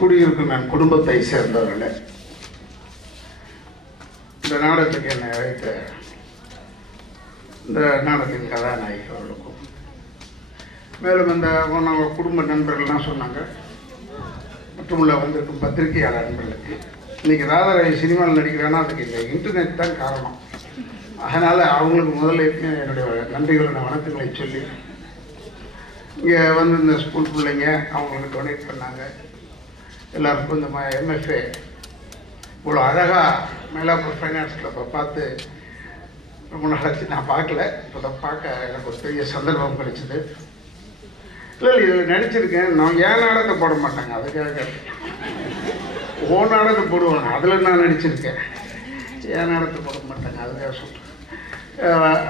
குடியிருக்கும் என் குடும்பத்தை சேர்ந்தவர்கள். இந்த நாடகத்துக்கு என்னை அழைத்த இந்த நாடகத்தின் கதாநாயகி அவர்களுக்கும் மேலும் இந்த நம்ம குடும்ப நண்பர்கள்லாம் சொன்னாங்க. மற்றும் உள்ள வந்திருக்கும் பத்திரிகையாளர் நண்பர்களுக்கு இன்னைக்கு ராதாராய் சினிமாவில் நடிக்கிறான்னா அதுக்கு இந்த இன்டர்நெட் தான் காரணம். அதனால் அவங்களுக்கு முதல்ல என்னுடைய நன்றிகளை வணக்கங்களை சொல்லி இங்கே வந்து இந்த ஸ்கூல் பிள்ளைங்க அவங்களுக்கு டொனேட் பண்ணாங்க. எல்லாருக்கும் இந்த மாதிரி எம்எஃப்ஏ இவ்வளோ அழகாக மேலாப்பூர் ஃபைனான்ஸ் கிளப்பை பார்த்து ரொம்ப நாளாச்சு நான் பார்க்கல. இப்போ தான் பார்க்க எனக்கு ஒரு பெரிய சந்தர்ப்பம் கிடைச்சிது. இல்லை இது நடிச்சிருக்கேன் நான் ஏன் நாடகத்தை போட மாட்டாங்க? அதுக்காக ஓ நாடகத்தை போடுவாங்க. அதில் நான் நடிச்சிருக்கேன் ஏன் நாடகத்தை போட மாட்டாங்க? அதுக்காக சொல்கிறேன்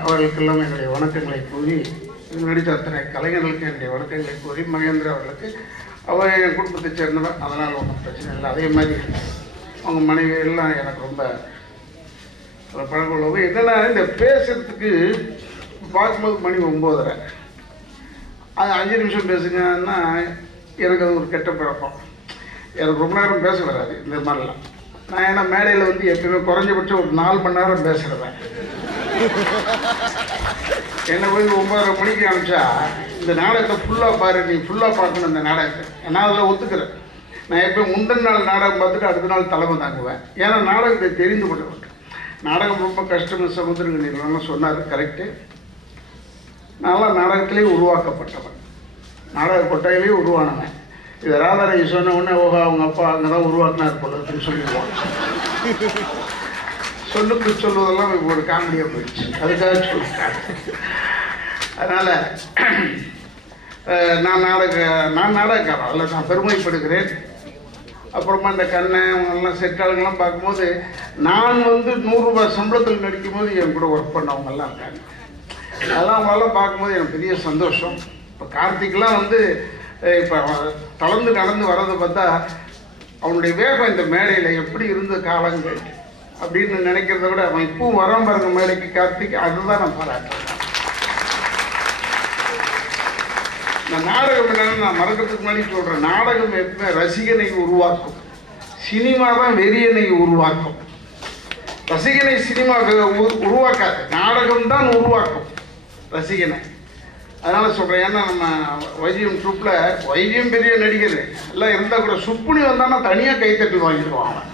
அவர்களுக்கெல்லாம் என்னுடைய வணக்கங்களை கூறி நடித்த அத்தனை கலைஞர்களுக்கு என்னுடைய வணக்கங்களை கூறி மகேந்திர அவர்களுக்கு அவர் என் குடும்பத்தை சேர்ந்தவர் அதனால் ஒன்றும் பிரச்சனை இல்லை. அதே மாதிரி அவங்க மனைவி எல்லாம் எனக்கு ரொம்ப பழக்கம் என்னென்னா இந்த பேசுறதுக்கு பார்க்கும்போது மணி ஒம்போதரை. அது அஞ்சு நிமிஷம் பேசுங்கன்னா எனக்கு அது ஒரு கெட்ட பழக்கம். எனக்கு ரொம்ப நேரம் பேச வராது இந்த மாதிரிலாம். நான் ஏன்னா மேடையில் வந்து எப்பயுமே குறைஞ்சபட்சம் ஒரு நாலு மணி நேரம் பேசுகிறேன் என்னை போய் ஒம்பதரை மணிக்கு அனுப்பிச்சா இந்த நாடகத்தை ஃபுல்லாக பாரு நீ ஃபுல்லாக பார்க்கணும் இந்த நாடகத்தை. நான் அதில் ஒத்துக்கிறேன். நான் எப்போ முந்தின நாள் நாடகம் பார்த்துட்டு அடுத்த நாள் தலைமை தாங்குவேன். ஏன்னா நாடகத்தை தெரிந்து கொண்டவன். நாடகம் ரொம்ப கஷ்டம் சமுத்திரங்க நீர்லாம் சொன்னார் கரெக்டு நான்லாம் நாடகத்திலே உருவாக்கப்பட்டவன். நாடக கொட்டையிலேயே உருவானவன். இது ராதாரை சொன்ன உடனே ஓஹோ அவங்க அப்பா அங்கே தான் உருவாக்கினார் போல அப்படின்னு சொல்லிடுவான். சொல்லுக்கு சொல்வதெல்லாம் இப்போ ஒரு காமெடியாக போயிடுச்சு. அதுக்காக சொல்லிட்டாங்க அதனால் நான் நாடக நான் நாடகக்காரன். அதில் நான் பெருமைப்படுகிறேன். அப்புறமா இந்த கண்ணை அவங்கெல்லாம் செட்டாளுங்கெல்லாம் பார்க்கும்போது நான் வந்து நூறுரூபா சம்பளத்தில் நடிக்கும் போது என் கூட ஒர்க் பண்ணவங்கெல்லாம் இருக்காங்க. அதெல்லாம் அவங்களெல்லாம் பார்க்கும்போது எனக்கு பெரிய சந்தோஷம். இப்போ கார்த்திக்லாம் வந்து இப்போ தளர்ந்து நடந்து வர்றதை பார்த்தா அவனுடைய வேகம் இந்த மேடையில் எப்படி இருந்த காலங்கள் அப்படின்னு நினைக்கிறத விட அவன் இப்பவும் வரான் பாருங்க மேடைக்கு கார்த்திக் அதுதான் நான் பாராட்டுறேன். இந்த நாடகம் என்னன்னு நான் மறக்கிறதுக்கு முன்னாடி சொல்கிறேன் நாடகம் எப்பவுமே ரசிகனை உருவாக்கும். சினிமா தான் வெறியனை உருவாக்கும். ரசிகனை சினிமா உருவாக்காது. நாடகம் தான் உருவாக்கும் ரசிகனை. அதனால் சொல்கிறேன் ஏன்னா நம்ம வைத்தியம் ட்ரூப்பில் வைத்தியம் பெரிய நடிகர். எல்லாம் இருந்தால் கூட சுப்புனி வந்தான்னா தனியாக கைத்தட்டி வாங்கிடுவான் அவன்.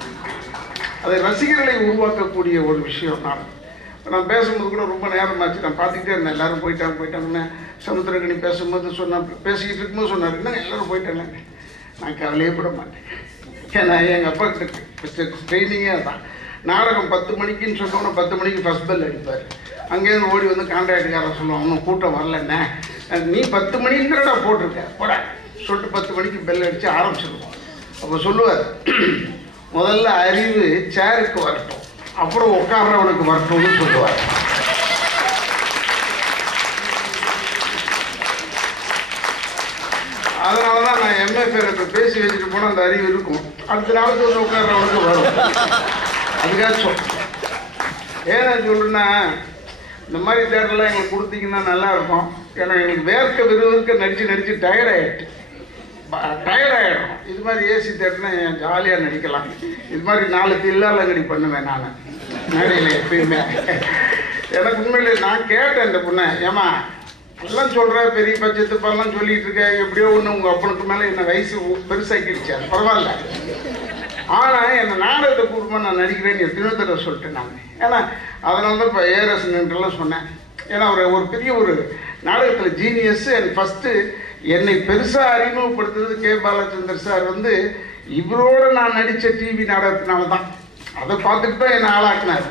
அதை ரசிகர்களை உருவாக்கக்கூடிய ஒரு விஷயம் நான் நான் பேசும்போது கூட ரொம்ப நேரமாச்சு. நான் பார்த்துக்கிட்டே இருந்தேன். எல்லாரும் போயிட்டாங்க போயிட்டாங்கன்னு. சமுத்திரகணி பேசும்போது சொன்ன பேசிக்கிட்டு இருக்கும்போது சொன்னார். என்ன எல்லாரும் போயிட்டேன் நான் கவலையே விட மாட்டேன். ஏன்னா எங்கள் அப்பா கிட்ட ட்ரைனிங்கே அதான். நாடகம் பத்து மணிக்குன்னு சொன்னோன்னா பத்து மணிக்கு ஃபஸ்ட் பெல் அடிப்பார். அங்கேருந்து ஓடி வந்து கான்ட்ராக்டுக்காரன் சொல்லுவான் இன்னும் கூட்டம் வரலண்ணே நீ பத்து மணிங்கிறடா போட்டிருக்க. போடா. சொல்லிட்டு பத்து மணிக்கு பெல் அடித்து ஆரம்பிச்சிருவோம். அப்போ சொல்லுவார் முதல்ல அறிவு சேருக்கு வரட்டும். அப்புறம் உட்கார்றவனுக்கு வரட்டும்னு சொல்லுவார். அதனால தான் நான் எம்ஏ பேர் பேசி வச்சுட்டு போனால் அந்த அறிவு இருக்கும். அடுத்த நாளுக்கு வந்து உட்கார்றவனுக்கு வரும். அதுக்காக சொல்றேன் ஏன் சொல்றேன்னா இந்த மாதிரி தேட்டர்லாம் எங்களுக்கு கொடுத்தீங்கன்னா நல்லா இருக்கும். ஏன்னா எங்களுக்கு வேர்க்க விறுவிற்க நடித்து நடித்து டயர்ட் ஆகிட்டு டயர்ட் ஆகிடும் இது மாதிரி ஏசி தேட்டர்னா ஜாலியாக நடிக்கலாம்? இது மாதிரி நாலு தில்லாலங்கடி பண்ணுவேன் நான். மேடையில் எப்பயுமே. எனக்கு உண்மையிலே நான் கேட்டேன் இந்த பொண்ணை. ஏமா எல்லாம் சொல்கிற பெரிய பட்சத்துப்பெல்லாம் சொல்லிட்டு இருக்க எப்படியோ ஒன்று உங்கள் அப்பனுக்கு மேலே என்ன வயசு பெருசாக்கிடுச்சு. அது பரவாயில்ல. ஆனால் என் நாடகத்தை கூட்டமாக நான் நடிக்கிறேன்னு எத்தனையோ தடவை சொல்லிட்டேன் நான். ஏன்னா அதனால தான் இப்போ ஏஆர்எஸ் நின்றுலாம் சொன்னேன். ஏன்னா அவர் ஒரு பெரிய ஒரு நாடகத்தில் ஜீனியஸ் அண்ட் ஃபஸ்ட்டு என்னை பெருசாக அறிமுகப்படுத்துறது கே. பாலச்சந்தர் சார் வந்து இவரோட நான் நடித்த டிவி நாடகத்தினால தான் அதை பார்த்துட்டு தான் என்னை ஆளாக்குனார்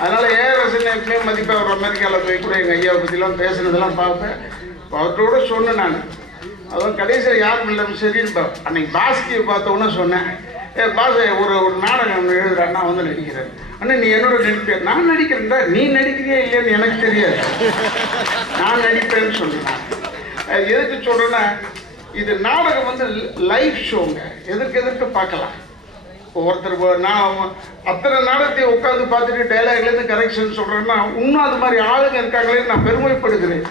அதனால் ஏஆர்எஸ் எப்பயுமே மதிப்பாக அவர் அமெரிக்காவில் போய் கூட எங்கள் ஐயாவை பற்றிலாம் பேசுனதெல்லாம் பார்ப்பேன். அவர்கிட்ட சொன்னேன் நான். அதுவும் கடைசியில் யாரும் இல்லாமல் சரின்னு அன்னைக்கு பாஸ்கியை பார்த்தோன்னே சொன்னேன் ஏ பாஸ் ஒரு ஒரு நாடகம் ஒன்று எழுதுறேன் நான் வந்து நடிக்கிறேன் அண்ணா நீ என்னோட நடிப்பேன் நான் நடிக்கிறேன்டா. நீ நடிக்கிறியா இல்லையான்னு எனக்கு தெரியாது. நான் நடிப்பேன்னு சொன்னேன் அது எதுக்கு சொல்கிறேன்னா இது நாடகம் வந்து லைவ் ஷோங்க எதற்கு எதற்கு பார்க்கலாம். ஒருத்தர் நான் அத்தனை நாடகத்தையும் உட்காந்து பார்த்துட்டு டைலாக்லேருந்து கரெக்ஷன் சொல்கிறேன்னா இன்னும் அது மாதிரி ஆளுங்க இருக்காங்களே நான் பெருமைப்படுகிறேன்.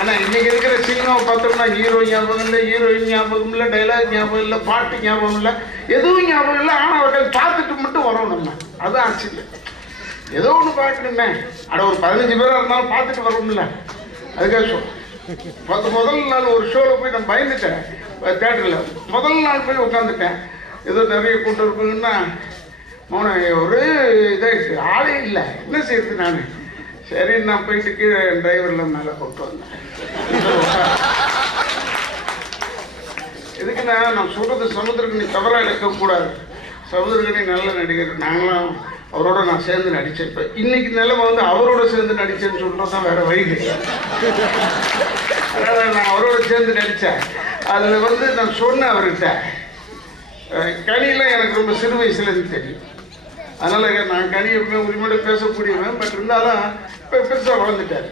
ஆனால் இன்னைக்கு இருக்கிற சினிமாவை பார்த்தோம்னா ஹீரோ ஞாபகம் இல்லை ஹீரோயின் ஞாபகம் இல்லை டைலாக் ஞாபகம் இல்லை பாட்டு ஞாபகம் இல்லை எதுவும் ஞாபகம் இல்லை ஆனால் அவர்கள் பார்த்துட்டு மட்டும் வரோம் நம்ம. அதுதான் ஆச்சரியம் ஏதோ ஒன்று பார்க்கணுமே. அட ஒரு பதினஞ்சு பேராக இருந்தாலும் பார்த்துட்டு வரோம்ல அதுக்காக சொல்றேன் முதல் நாள் ஒரு ஷோவில் போய் நான் பயந்துட்டேன். தேட்டரில் முதல் நாள் போய் உட்காந்துட்டேன் ஏதோ நிறைய கூட்டம் இருக்குங்கன்னா மௌன ஒரு இதாகிடுச்சு ஆளே இல்லை. என்ன செய்யுது நான்? சரி நான் போயிட்டு கீழே டிரைவரில் மேலே கொண்டு வந்தேன். எதுக்குன்னா நான் சொல்றது சமுத்திரக்கணி தவறாக எடுக்கக்கூடாது. சமுத்திரக்கணி நல்ல நடிகர். நாங்களாம் அவரோட நான் சேர்ந்து நடிச்சிருப்பேன் இன்னைக்கு நிலைமை வந்து அவரோட சேர்ந்து நடிச்சேன்னு சொல்றது தான் வேற வழி கிடையாது அதனால நான் அவரோட சேர்ந்து நடித்தேன் அதில் வந்து நான் சொன்னேன் அவர்கிட்ட அஹ், கனியெல்லாம் எனக்கு ரொம்ப சிறு வயசுலேருந்து தெரியும். அதனால் நான் கனி எப்பவுமே உரிமையோட பேசக்கூடியவன் பட் இருந்தாலும் இப்போ பெருசாக வளர்ந்துட்டார்.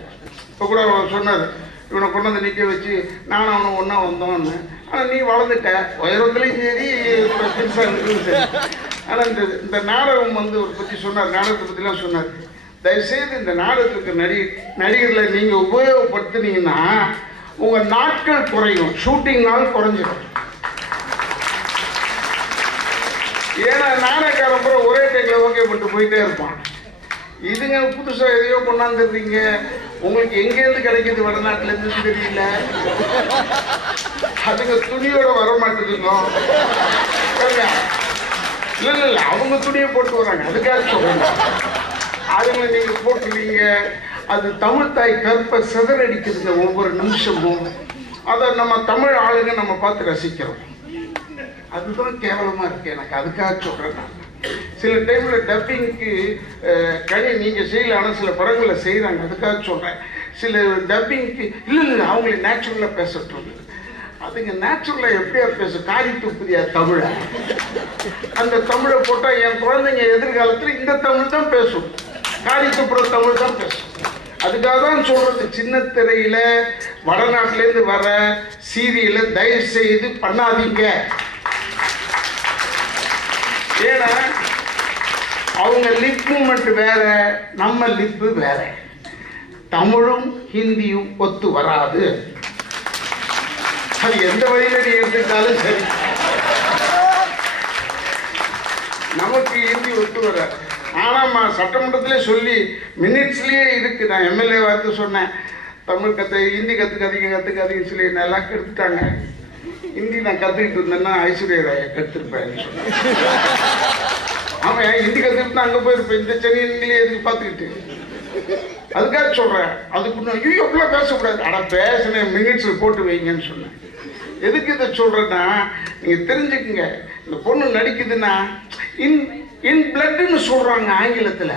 இப்போ கூட அவர் சொன்னார் இவனை கொண்டு வந்து நிற்க வச்சு நானும் அவனை ஒன்றா வந்தோன்னு ஆனால் நீ வளர்ந்துட்ட உயரத்துலையும் சரி இப்போ பெருசாக இருக்கும் சரி. ஆனால் இந்த இந்த நாடகம் வந்து ஒரு பற்றி சொன்னார் நாடகத்தை பற்றிலாம் சொன்னார். தயவுசெய்து இந்த நாடகத்துக்கு நடி நடிகர்களை நீங்கள் உபயோகப்படுத்துனீங்கன்னா உங்கள் நாட்கள் குறையும் ஷூட்டிங் நாள் குறைஞ்சிடும் நாணயக்காரன் நாடகக்காரன் பூரா ஒரே டைமில் ஓகே பண்ணிட்டு போயிட்டே இருப்பான். இதுங்க புதுசாக எதையோ கொண்டாந்துடுறீங்க உங்களுக்கு எங்கேருந்து கிடைக்குது வடநாட்டிலேருந்து தெரியல? அதுங்க துணியோட வர மாட்டேதுங்க இல்லை இல்லை இல்லை அவங்க துணியை போட்டு வராங்க. அதுக்காக சொல்லுங்க அதுங்களை நீங்கள் போட்டுருவீங்க அது தமிழ் தாய் கற்பை சிதறடிக்குதுங்க ஒவ்வொரு நிமிஷமும். அதை நம்ம தமிழ் ஆளுங்க நம்ம பார்த்து ரசிக்கிறோம். அதுதான் கேவலமா இருக்கு. எனக்கு அதுக்காக சொல்றேன் நான். சில டைம்ல டப்பிங்க்கு கனி நீங்க செய்யல ஆனா சில படங்களை செய்கிறாங்க அதுக்காக சொல்றேன். சில டப்பிங்க்கு இல்ல இல்ல அவங்களை நேச்சுரலா பேசட்டும் அதுங்க நேச்சுரலா எப்படியா பேசும் காரி துப்புதியா தமிழ. அந்த தமிழை போட்டா என் குழந்தைங்க எதிர்காலத்துல இந்த தமிழ் தான் பேசும். காரி துப்புற தமிழ் தான் பேசும். அதுக்காக தான் சொல்றது. சின்ன திரையில வடநாட்டிலேருந்து வர சீரியலை தயவு செய்து பண்ணாதீங்க. ஏன்னா அவங்க லிப் மூமெண்ட் வேற நம்ம லிப்பு வேற. தமிழும் ஹிந்தியும் ஒத்து வராது. அது எந்த வழியில நீ எடுத்துட்டாலும் சரி. நமக்கு ஹிந்தி ஒத்து வர ஆனாம்மா சட்டமன்றத்திலே சொல்லி மினிட்ஸ்லயே இருக்கு. நான் எம்எல்ஏ வார்த்தை சொன்னேன். தமிழ் கற்று ஹிந்தி கற்றுக்காதீங்க கற்றுக்காதீங்கன்னு சொல்லி நல்லா கெடுத்துட்டாங்க. ஹிந்தி நான் கற்றுக்கிட்டு இருந்தேன்னா ஐஸ்வர்யா ராயை கற்றுருப்பேன் அவன் ஹிந்தி கற்றுக்கிட்டு அங்கே போயிருப்பேன். இந்த சென்னையிலேயே எதுக்கு பார்த்துக்கிட்டு. அதுக்காக சொல்கிறேன் அதுக்கு இன்னும் ஐயோ அப்படிலாம் பேசக்கூடாது. அட பேசினேன் மினிட்ஸில் போட்டு வைங்கன்னு சொன்னேன். எதுக்கு இதை சொல்கிறேன்னா நீங்கள் தெரிஞ்சுக்குங்க. இந்த பொண்ணு நடிக்குதுன்னா இன் இன் பிளட்டுன்னு சொல்கிறாங்க ஆங்கிலத்தில்.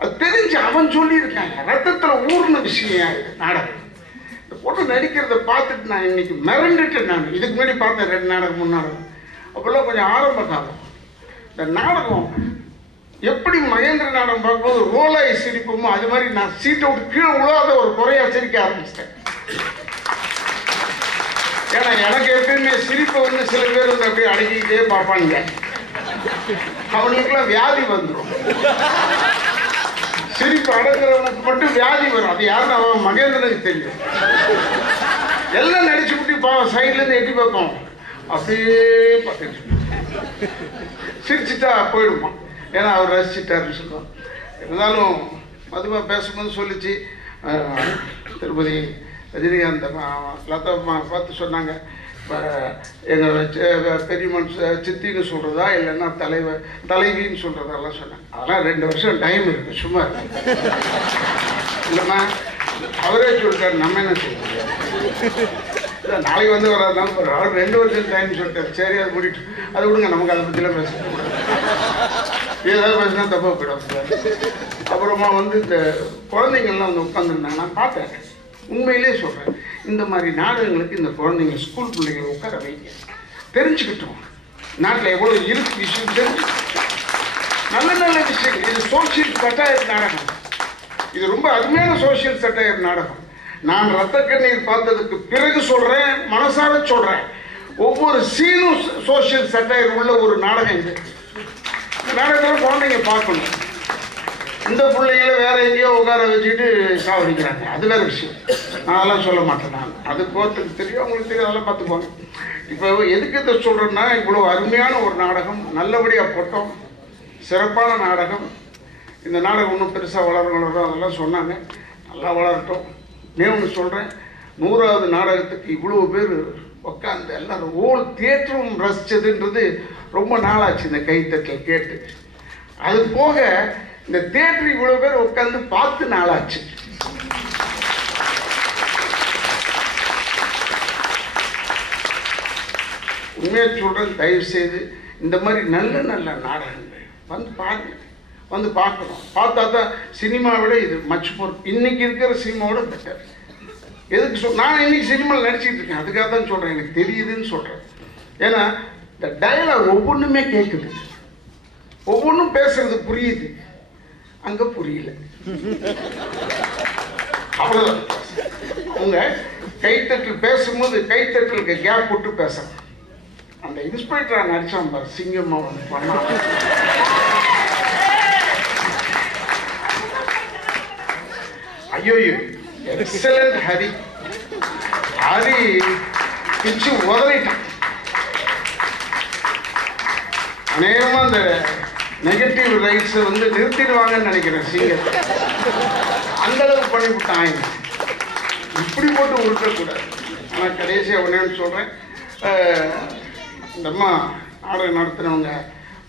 அது தெரிஞ்சு அவன் சொல்லியிருக்காங்க. ரத்தத்தில் ஊர்ன விஷயம் நாடகம். நாடகம் நடிக்கிறத பார்த்துட்டு நான் இன்னைக்கு மிரண்டுட்டேன் நான். இதுக்கு முன்னாடி பார்த்தேன் ரெண்டு நாடகம் மூணு நாடகம். அப்போல்லாம் கொஞ்சம் ஆரம்ப காலம். இந்த நாடகம் எப்படி மகேந்திர நாடகம் பார்க்கும்போது ரோலாய் சிரிப்போமோ அது மாதிரி நான் சீட்டை விட்டு கீழே விழாத ஒரு குறையா சிரிக்க ஆரம்பிச்சிட்டேன். ஏன்னா எனக்கு எப்பயுமே சிரிப்பை வந்து சில பேர் வந்து அப்படியே அடக்கிக்கிட்டே பார்ப்பாங்க அவனுக்குலாம் வியாதி வந்துடும் சிரிப்பு அடங்குறவனுக்கு மட்டும் வியாதி வரும். அது யாருன்னு அவன் மகேந்திரனுக்கு தெரியும். எல்லாம் நடிச்சு விட்டு பாவம் சைட்ல இருந்து எட்டி பார்ப்போம். அப்படியே பார்த்துட்டு சிரிச்சுட்டா போயிடுவான் ஏன்னா அவர் ரசிச்சிட்டாருன்னு சொல்லுவான் இருந்தாலும் மதுமா பேசும்போது சொல்லிச்சு திருப்பதி ரஜினிகாந்த் லதா அம்மா பார்த்து சொன்னாங்க. எங்கள் பெரிய ச- சித்தின்னு சொல்கிறதா இல்லைன்னா தலைவர் தலைவின்னு சொல்கிறதாலாம் சொன்னாங்க. அதெல்லாம் ரெண்டு வருஷம் டைம் இருக்குது சும்மா இல்லைம்மா அவரே சொல்லிட்டாரு நம்ம என்ன செய்ய இல்லை நாளைக்கு வந்து வராதான் ஒரு ஆள் ரெண்டு வருஷம் டைம் சொல்லிட்டாரு. சரி அது முடிட்டு அதை விடுங்க நமக்கு அதை பற்றிலாம் பேசக்கூடாது. ஏதாவது பேசினா தப்பாக போயிடும். அப்புறமா வந்து இந்த குழந்தைங்கள்லாம் வந்து உட்காந்துருந்தாங்க நான் பார்த்தேன். உண்மையிலே சொல்கிறேன் இந்த மாதிரி நாடகங்களுக்கு இந்த குழந்தைங்க ஸ்கூல் பிள்ளைங்களை உட்கார வைங்க. தெரிஞ்சுக்கிட்டோம். நாட்டில் எவ்வளோ இருக்கு விஷயம் தெரிஞ்சு. நல்ல நல்ல விஷயங்கள். இது சோசியல் சட்டாயர் நாடகம். இது ரொம்ப அருமையான சோசியல் சட்டாயர் நாடகம். நான் ரத்த கண்ணீர் பார்த்ததுக்கு பிறகு சொல்கிறேன் மனசார சொல்கிறேன் ஒவ்வொரு சீனும் சோசியல் சட்டாயர் உள்ள ஒரு நாடகம் இது. நாடகத்தில் குழந்தைங்க பார்க்கணும். இந்த பிள்ளைகளை வேற எங்கேயோ உட்கார வச்சுட்டு சாவடிக்கிறாங்க. அது வேற விஷயம். நான் அதெல்லாம் சொல்ல மாட்டேன் நான். அது கோத்துக்கு தெரியும் அவங்களுக்கு தெரியும் அதெல்லாம் பார்த்துக்குவாங்க இப்போ எதுக்கு இதை சொல்கிறேன்னா இவ்வளோ அருமையான ஒரு நாடகம் நல்லபடியாக போட்டோம். சிறப்பான நாடகம். இந்த நாடகம் இன்னும் பெருசாக வளரும் வளரும் அதெல்லாம் சொன்னாங்க. நல்லா வளரட்டும். நான் ஒன்று சொல்கிறேன் நூறாவது நாடகத்துக்கு இவ்வளோ பேர் உட்காந்து எல்லாரும் ஓல் தியேட்டரும் ரசிச்சதுன்றது ரொம்ப நாளாச்சு இந்த கைத்தட்டல் கேட்டு. அது போக இந்த தேட்டர் இவ்வளோ பேர் உட்காந்து பார்த்து நாளாச்சு. உண்மையை சொல்கிறேன் தயவு செய்து இந்த மாதிரி நல்ல நல்ல நாடகங்கள் வந்து பாருங்க. வந்து பார்க்கணும். பார்த்தா தான் சினிமாவோட இது மச் மோர் இன்னைக்கு இருக்கிற சினிமாவோட பெட்டர் எதுக்கு சொல் நான் இன்னைக்கு சினிமாவில் நடிச்சிட்டு இருக்கேன். அதுக்காக தான் சொல்கிறேன் எனக்கு தெரியுதுன்னு சொல்கிறேன் ஏன்னா இந்த டயலாக் ஒவ்வொன்றுமே கேட்குது ஒவ்வொன்றும் பேசுறது புரியுது. அங்கே புரியல. அவ்வளோதான் அவங்க கைத்தட்டல் பேசும்போது கைத்தட்டலுக்கு கேப் விட்டு பேச அந்த இன்ஸ்பெக்டர் நடிச்சான் பாரு சிங்கம்மா வந்து பண்ணான் ஐயோ எக்ஸலண்ட் ஹரி. ஹரி பிச்சு உதறிட்டான். அநேகமா அந்த நெகட்டிவ் ரைட்ஸை வந்து நிறுத்திடுவாங்கன்னு நினைக்கிறேன் சிங்கர். அந்த அளவுக்கு பண்ணிவிட்டான் இப்படி போட்டு உருட்டக்கூடாது. ஆனால் கடைசியாக ஒன்றேன்னு சொல்கிறேன் இந்த அம்மா நாடகம் நடத்துனவங்க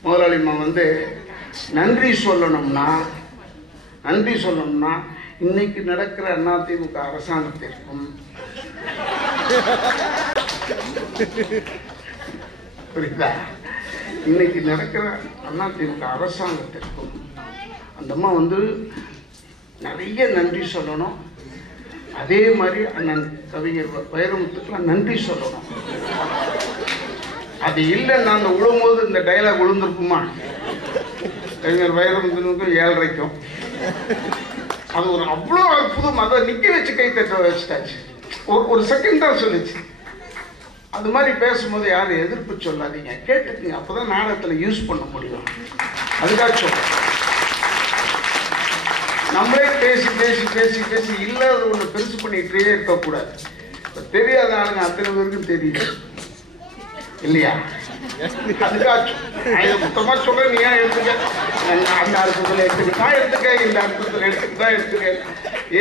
முதலாளிம்மா வந்து நன்றி சொல்லணும்னா நன்றி சொல்லணும்னா இன்னைக்கு நடக்கிற அதிமுக அரசாங்கத்திற்கும் புரியுதா? இன்னைக்கு நடக்கிற அதிமுக அரசாங்கத்திற்கும் அந்த அம்மா வந்து நிறைய நன்றி சொல்லணும். அதே மாதிரி அண்ணன் கவிஞர் வைரமுத்துக்கெல்லாம் நன்றி சொல்லணும். அது இல்லை அந்த விழும்போது இந்த டைலாக் விழுந்திருக்குமா? கவிஞர் வைரமுத்துனுக்கும் ஏழரைக்கும். அது ஒரு அவ்வளோ அற்புதம். அதை நிற்க வச்சு கை தட்ட வச்சுட்டாச்சு. ஒரு ஒரு செகண்ட் தான் சொல்லிச்சு. அது மாதிரி பேசும்போது யாரும் எதிர்ப்பு சொல்லாதீங்க. கேட்டுக்குங்க. அப்பதான் நாடகத்தில் யூஸ் பண்ண முடியும். அதுக்காக சொல்றேன். நம்மளே பேசி பேசி பேசி பேசி இல்லாத ஒன்று பெருசு பண்ணிகிட்டே இருக்கக்கூடாது இப்போ தெரியாத ஆளுங்க அத்தனை பேருக்கும் தெரியுது. இல்லையா? அதுக்காச்சும் இதை மொத்தமாக சொல்கிறேன் நீ ஏன் எடுத்துக்க? அந்த அர்த்தத்தில் எடுத்துக்க. எடுத்துக்க இந்த அர்த்தத்தில் எடுத்துக்கிட்டா தான் எடுத்துக்க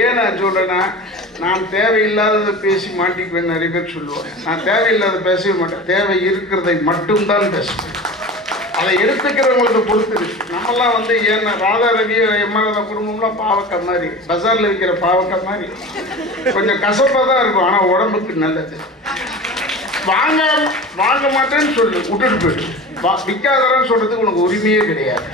ஏன் நான் சொல்கிறேன்னா நான் தேவையில்லாததை பேசி மாட்டிக்குவேன் நிறைய பேர் சொல்லுவாங்க. நான் தேவையில்லாத பேசவே மாட்டேன். தேவை இருக்கிறதை மட்டும்தான் பேசுவேன். அதை எடுத்துக்கிறவங்களுக்கு பொறுத்து இருக்கு நம்மலாம் வந்து ஏன்னா ராதா ரவி எம்எல்ஏ குடும்பம்லாம் பாவக்காய் மாதிரி. பஜாரில் விற்கிற பாவக்காய் மாதிரி. கொஞ்சம் கசப்பாக தான் இருக்கும். ஆனால் உடம்புக்கு நல்லது. வாங்க வாங்க மாட்டேன்னு சொல்லு. விட்டுட்டு போயிடு. விற்காதரன்னு சொல்கிறதுக்கு உனக்கு உரிமையே கிடையாது.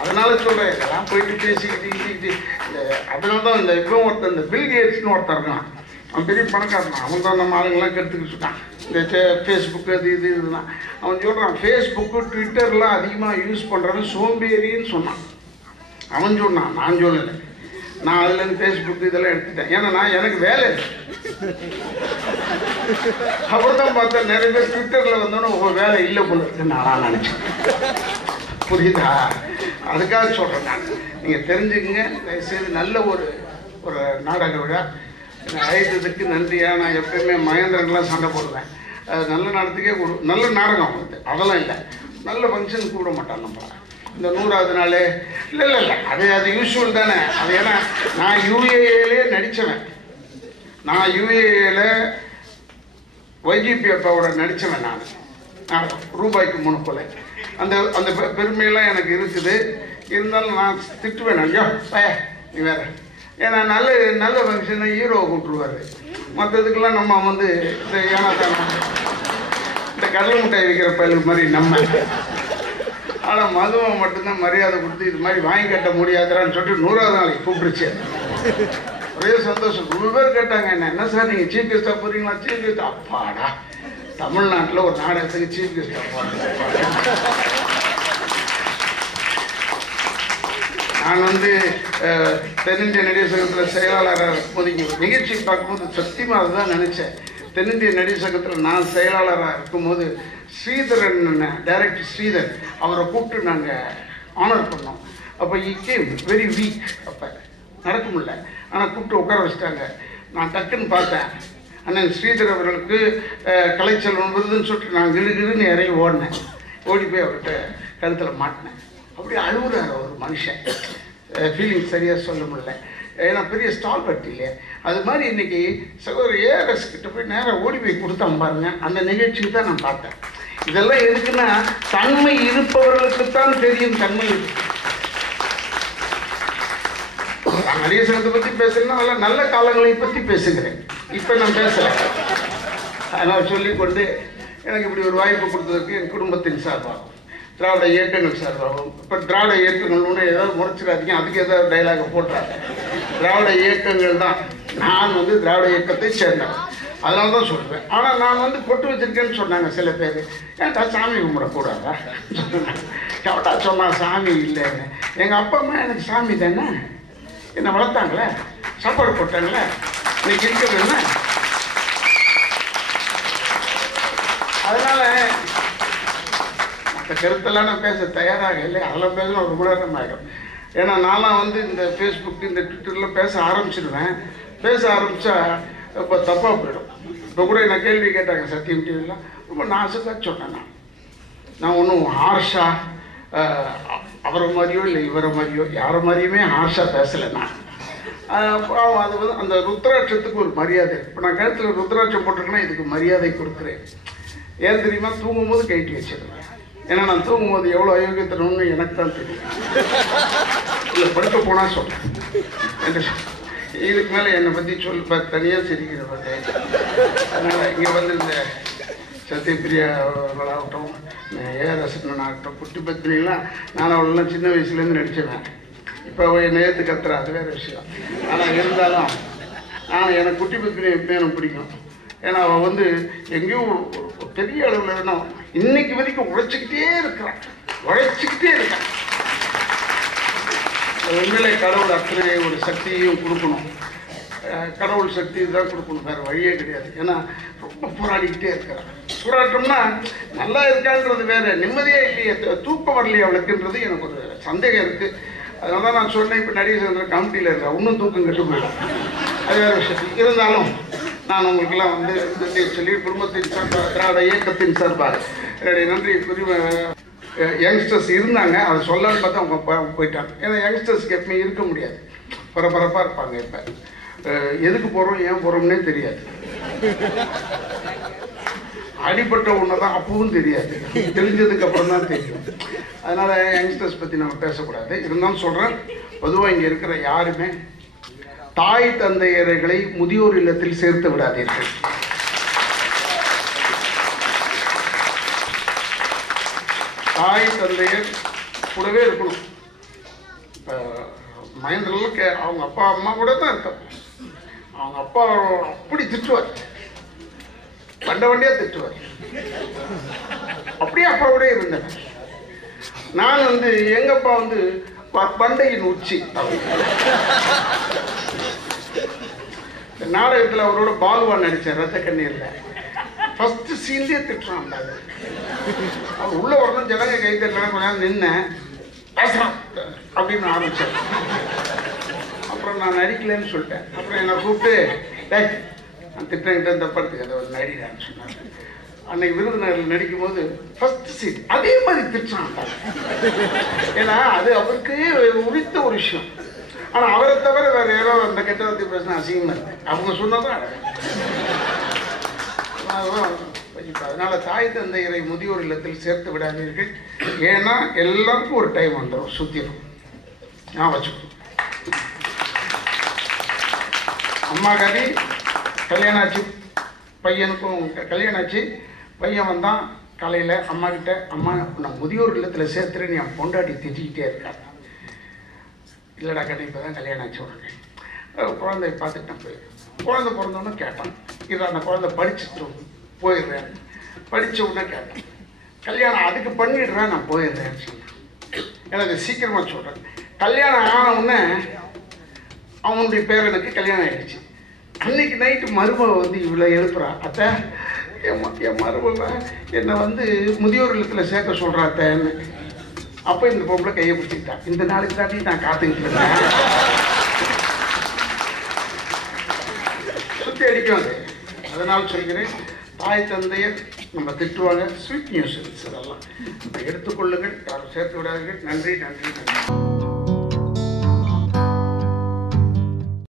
அதனால சொல்கிறேன் இதெல்லாம் போயிட்டு பேசிக்கிட்டு பேசிக்கிட்டு இந்த அதனால தான் இந்த இவன் ஒருத்தன் இந்த பில் கேட்ஸ்னு ஒருத்தன் இருக்கான். அவன் பெரிய பணக்காரன் அவன் தான் நம்ம ஆளுங்கெல்லாம் கெடுத்துக்கிட்டு இருக்கான். இந்த ஃபேஸ்புக்கு அது இது இதுதான் அவன் சொல்கிறான் ஃபேஸ்புக்கு ட்விட்டர்லாம் அதிகமாக யூஸ் பண்ணுறவன் சோம்பேறின்னு சொன்னான். அவன் சொன்னான் நான் சொல்லலை. நான் அதுலேருந்து ஃபேஸ்புக் இதெல்லாம் எடுத்துட்டேன். ஏன்னா நான் எனக்கு வேலை அப்புறம் தான் பார்த்தேன் நிறைய பேர் ட்விட்டரில் வந்தோன்னே உங்கள் வேலை இல்லை போல இருக்கு நான் நினச்சேன். புரியுதா? அதுக்காக சொல்கிறேன் நான். நீங்கள் தெரிஞ்சுக்கங்க தயவுசெய்து நல்ல ஒரு ஒரு நாடக விழா. அழைத்ததுக்கு நன்றியா? நான் எப்பயுமே மகேந்திரன்லாம் சண்டை போடுவேன். அது நல்ல நாடகத்துக்கே கொடு நல்ல நாடகம் வந்து. அதெல்லாம் இல்லை. நல்ல ஃபங்க்ஷன் கூட மாட்டான் நம்மள. இந்த நூறாவது நாள் இல்லை இல்லை இல்லை. அது அது யூஸ்வல் தானே. அது ஏன்னா நான் யூஏஏலே நடித்தவன் நான் யூஏஏல ஒய்ஜிபி அப்பாவோட நடித்தவன் நான். நாடகம். ரூபாய்க்கு மூணு கொலை. அந்த அந்த பெ- பெருமையெல்லாம் எனக்கு இருக்குது. இருந்தாலும் நான் திட்டுவேன் ஐயோ பய நீ வேற. ஏன்னா நல்ல நல்ல ஃபங்க்ஷனை ஹீரோவை கூப்பிட்டுருவாரு. மற்றதுக்கெல்லாம் நம்ம வந்து இந்த ஏமாத்தான இந்த கடலை மிட்டாய் விற்கிற பயலுக்கு மாதிரி நம்ம. ஆனால் மதுவை மட்டும்தான் மரியாதை கொடுத்து இது மாதிரி வாங்கி கட்ட முடியாதுறான்னு சொல்லிட்டு நூறாவது நாளைக்கு கூப்பிடுச்சு ஒரே சந்தோஷம். நூறு பேர் கேட்டாங்க என்ன என்ன சார் நீங்கள் சீஃப் கெஸ்ட்டாக போகிறீங்களா சீஃப் கெஸ்ட் அப்பாடா. தமிழ்நாட்டில் ஒரு நாடகத்துக்கு சீஃப் கெஸ்ட்டாக போகிறேன் நான் வந்து தென்னிந்திய நடிகர் சங்கத்தில் செயலாளராக இருக்கும்போது இங்கே நிகழ்ச்சி பார்க்கும்போது சத்தியமாக அதுதான் நினச்சேன். தென்னிந்திய நடிகர் சங்கத்தில் நான் செயலாளராக இருக்கும்போது ஸ்ரீதரன் டைரக்டர் ஸ்ரீதர் அவரை கூப்பிட்டு நாங்கள் ஆனர் பண்ணோம். அப்போ இ கேம் வெரி வீக் அப்போ நடக்க முடியல. ஆனால் கூப்பிட்டு உட்கார வச்சுட்டாங்க. நான் டக்குன்னு பார்த்தேன். அண்ணன் ஸ்ரீதர் அவர்களுக்கு கலைச்செல்வன் விருதுன்னு சொல்லிட்டு நான் கிடு இறங்கி ஓடினேன். ஓடி போய் அவர்கிட்ட கழுத்தில் மாட்டினேன். அப்படி அழுகுறாரு ஒரு மனுஷன். ஃபீலிங் சரியாக சொல்ல முடியல. ஏன்னா பெரிய ஸ்டால் பட்டி இல்லையா. அது மாதிரி இன்னைக்கு சகோதரர் ஏஆர்எஸ் கிட்ட போய் நேராக ஓடி போய் கொடுத்தான் பாருங்க. அந்த நிகழ்ச்சிக்கு தான் நான் பார்த்தேன். இதெல்லாம் எதுக்குன்னா தன்மை இருப்பவர்களுக்கு தான் தெரியும் தன்மை இருக்கு. நான் நிறைய சங்கத்தை பற்றி பேசுகிறேன்னா நல்ல காலங்களை பற்றி பேசுகிறேன். இப்போ நான் பேசுகிறேன் அதனால் சொல்லிக்கொண்டு எனக்கு இப்படி ஒரு வாய்ப்பு கொடுத்ததற்கு என் குடும்பத்தின் சார்பாகும் திராவிட இயக்கங்கள் சார்பாகும் இப்போ திராவிட இயக்கங்கள்னு ஏதாவது முறைச்சிடாதீங்க அதுக்கு ஏதாவது டைலாக போட்டாங்க. திராவிட இயக்கங்கள் தான். நான் வந்து திராவிட இயக்கத்தை சேர்ந்தேன் அதனால தான் சொல்கிறேன் ஆனால் நான் வந்து பொட்டு வச்சிருக்கேன்னு சொன்னாங்க சில பேர். ஏன்டா சாமி கும்பிடக்கூடாதா எவடா சொன்னால் சாமி இல்லைன்னு. எங்கள் அப்பா அம்மா எனக்கு சாமி தானே? என்னை வளர்த்தாங்களே? சாப்பாடு போட்டாங்களே? இன்னைக்கு இருக்கிறது என்ன? அதனால மற்ற கருத்தெல்லாம் நான் பேச தயாராக இல்லை. அதெல்லாம் பேசணும் ரொம்ப நேரம் ஆகிடும் ஏன்னா நானும் வந்து இந்த ஃபேஸ்புக் இந்த ட்விட்டரில் பேச ஆரம்பிச்சிடுவேன் பேச ஆரம்பித்தா இப்போ தப்பாக போயிடும். இப்போ கூட என்ன கேள்வி கேட்டாங்க சத்தியம் டிவியில் ரொம்ப நாசுக்காக சொன்னேன் நான். நான் ஒன்றும் ஹார்ஷாக அவரை மாதிரியோ இல்லை இவரை மாதிரியோ யாரை மாதிரியுமே ஹார்ஷாக பேசலை நான். அப்புறம் அது வந்து அந்த ருத்ராட்சத்துக்கு ஒரு மரியாதை. இப்போ நான் கழுத்தில் ருத்ராட்சம் போட்டிருக்கேன்னா இதுக்கு மரியாதை கொடுக்குறேன். ஏன் தெரியுமா? தூங்கும்போது கைட்டி வச்சிருவேன். ஏன்னா நான் தூங்கும்போது எவ்வளோ அயோக்கியத்தனம்னு எனக்கு தான் தெரியும். இல்லை படுக்க போனால் சொல்கிறேன் சொல்~ இதுக்கு மேலே என்னை பற்றி சொல்ல தனியாக சிரிக்கிறவங்க அதனால் இங்கே வந்து இந்த சத்யபிரியா ஏ ஏஆர் குட்டி பத்னிலாம் நான் அவளெல்லாம் சின்ன வயசுலேருந்து நடிச்சவன். இப்போ நேற்று கத்துறா அது வேறு விஷயம். ஆனால் இருந்தாலும் நான் எனக்கு குட்டி பத்னி எப்பயும் எனக்கு பிடிக்கும். ஏன்னா அவள் வந்து எங்கேயும் பெரிய அளவில் வேணும் இன்னைக்கு வரைக்கும் உழைச்சிக்கிட்டே இருக்கிறான் உழைச்சிக்கிட்டே இருக்கான் உண்மையிலே கடவுள் அத்தனை ஒரு சக்தியையும் கொடுக்கணும். கடவுள் சக்தி தான் கொடுக்கணும் வேறு வழியே கிடையாது. ஏன்னா ரொம்ப போராடிக்கிட்டே இருக்கிறான் போராட்டம்னா நல்லா இருக்கான்றது வேற நிம்மதியே இல்லையே. தூக்கம் வரலையே அவளுக்குன்றது எனக்கு ஒரு சந்தேகம் இருக்குது அதனால தான் நான் சொன்னேன் இப்போ நடிகர் சந்திர கமிட்டியில் இருக்கா? இன்னும் தூக்கம் கெட்டு போயிடும். அது வேறு விஷயம். இருந்தாலும் நான் உங்களுக்கெல்லாம் வந்து நன்றி சொல்லி குடும்பத்தின் சார்பாக திராவிட இயக்கத்தின் சார்பாக என்னுடைய நன்றி புரிவ யங்ஸ்டர்ஸ் இருந்தாங்க. அதை சொல்லலான்னு பார்த்தா அவங்க போயிட்டாங்க. ஏன்னா யங்ஸ்டர்ஸ்க்கு எப்பவுமே இருக்க முடியாது. பரபரப்பாக இருப்பாங்க இப்போ. எதுக்கு போகிறோம் ஏன் போகிறோம்னே தெரியாது. அடிப்பட்ட ஒன்று தான் அப்பவும் தெரியாது. தெரிஞ்சதுக்கு அப்புறம் தான் தெரியும். அதனால் யங்ஸ்டர்ஸ் பற்றி நம்ம பேசக்கூடாது. இருந்தாலும் சொல்கிறேன் பொதுவாக இங்கே இருக்கிற யாருமே தாய் தந்தையர்களை முதியோர் இல்லத்தில் சேர்த்து விடாதீர்கள். தாய் தந்தையர் கூடவே இருக்கணும். இப்போ அவங்க அப்பா அம்மா கூட தான் இருக்காங்க அவங்க அப்பா அப்படி திட்டுவார். வண்ட வண்டியா திட்டுவார். அப்படியே அப்பாவோட இருந்தேன். நான் வந்து எங்கப்பா வந்து ப- பண்டையின் உச்சி. இந்த நாடகத்தில் அவரோட பாலுவா நடித்தேன் ரத்த கண்ணீரில் ஃபஸ்ட்டு சீன்லேயே திட்டுறான் அந்த அவர் உள்ள வரணும் ஜனங்க கை தட்டலாம் கொஞ்ச நேரம் நின்னேன். அப்படின்னு ஆரம்பித்தேன் அப்புறம் நான் நடிக்கலைன்னு சொல்லிட்டேன். அப்புறம் என்னை கூப்பிட்டு டேய் நான் திட்டங்கிட்ட தப்படுத்து அதை ஒரு நடிடான்னு சொன்னாங்க அன்னைக்கு விருதுநகரில் நடிக்கும் போது ஃபர்ஸ்ட் சீட் அதே மாதிரி திட்டான் ஏன்னா அது அவருக்கு உரித்த ஒரு விஷயம். ஆனால் அவரை தவிர வேற யாரோ அந்த கெட்ட வார்த்தை பேசினா அசிங்கமாக இருக்கு அவங்க சொன்னதான் அதனால தாய் தந்தையரை முதியோர் இல்லத்தில் சேர்த்து விடாதீர்கள். ஏன்னா எல்லாருக்கும் ஒரு டைம் வந்துடும் சுத்திரும் நான் வச்சுக்கணும். அம்மா கறி கல்யாணம் ஆச்சு பையனுக்கும் க- கல்யாணம் ஆச்சு பையன் வந்தான் காலையில் அம்மா கிட்ட அம்மா நான் முதியோர் இல்லத்தில் சேர்த்துறேன்னு என் பொண்டாட்டி திட்டிக்கிட்டே இருக்காங்க இல்லைடா கண்ணு இப்போ தான் கல்யாணம் ஆச்சு உனக்கு குழந்தைய பார்த்துட்டேன் போய் குழந்தை பிறந்தோன்னு கேட்டான். இதை அந்த குழந்தை படிச்சுட்டு போயிடுறேன். படித்த உடனே கேட்டேன். கல்யாணம் அதுக்கு பண்ணிடுறேன் நான் போயிடுறேன்னு சொன்னேன். எனக்கு சீக்கிரமாக சொல்கிறேன் கல்யாணம் ஆன உடனே அவனுடைய பேரனுக்கு கல்யாணம் ஆயிடுச்சு. அன்னைக்கு நைட்டு மருமக வந்து இவ்வளோ எழுப்புறா. அத்தை என் ம- என் மருமக என்னை வந்து முதியோர் இல்லத்தில் சேர்க்க சொல்கிறா அப்போ இந்த பொம்பளை கையை பிடிச்சிக்கிட்டான் இந்த நாளைக்கு தாண்டி நான் காத்துக்கிட்டு இருந்தேன் சுற்றி அடிக்கும் அது. அதனால் சொல்கிறேன் தாய் தந்தையர் நம்ம திட்டுவாங்க. ஸ்வீட் நியூஸ் இதெல்லாம். எடுத்துக்கொள்ளுங்கள் யாரும் சேர்த்து விடாதீர்கள். நன்றி நன்றி நன்றி.